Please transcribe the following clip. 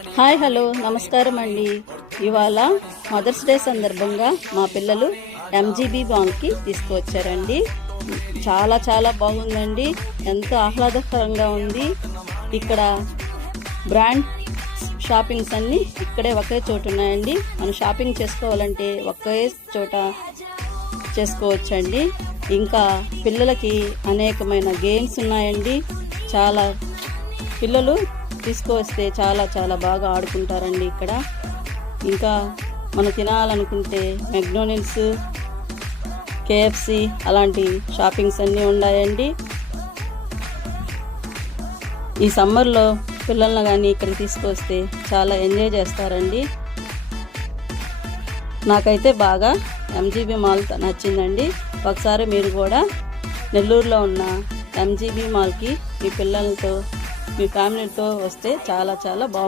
Hi hello నమస్కారం అండి. ఇవాళ మదర్స్ డే సందర్భంగా మా పిల్లలు ఎంజీబీ మాల్కి తీసుకువచ్చారండి. చాలా చాలా బాగుందండి. ఎంతో ఆహ్లాదకరంగా ఉంది. ఇక్కడ బ్రాండ్ షాపింగ్స్ అన్నీ ఇక్కడే ఒకే చోట ఉన్నాయండి. మనం షాపింగ్ చేసుకోవాలంటే ఒకే చోట చేసుకోవచ్చండి. ఇంకా పిల్లలకి అనేకమైన గేమ్స్ ఉన్నాయండి. చాలా పిల్లలు తీసుకువస్తే చాలా చాలా బాగా ఆడుకుంటారండి ఇక్కడ. ఇంకా మనం తినాలనుకుంటే మెక్డొనాల్డ్స్, కేఎఫ్సి అలాంటి షాపింగ్స్ అన్నీ ఉన్నాయండి. ఈ సమ్మర్లో పిల్లల్ని కానీ ఇక్కడికి తీసుకొస్తే చాలా ఎంజాయ్ చేస్తారండి. నాకైతే బాగా ఎంజీబీ మాల్ నచ్చిందండి. ఒకసారి మీరు కూడా నెల్లూరులో ఉన్న ఎంజీబీ మాల్కి మీ పిల్లలతో మీ ఫ్యామిలీతో వస్తే చాలా చాలా బాగుంటుంది.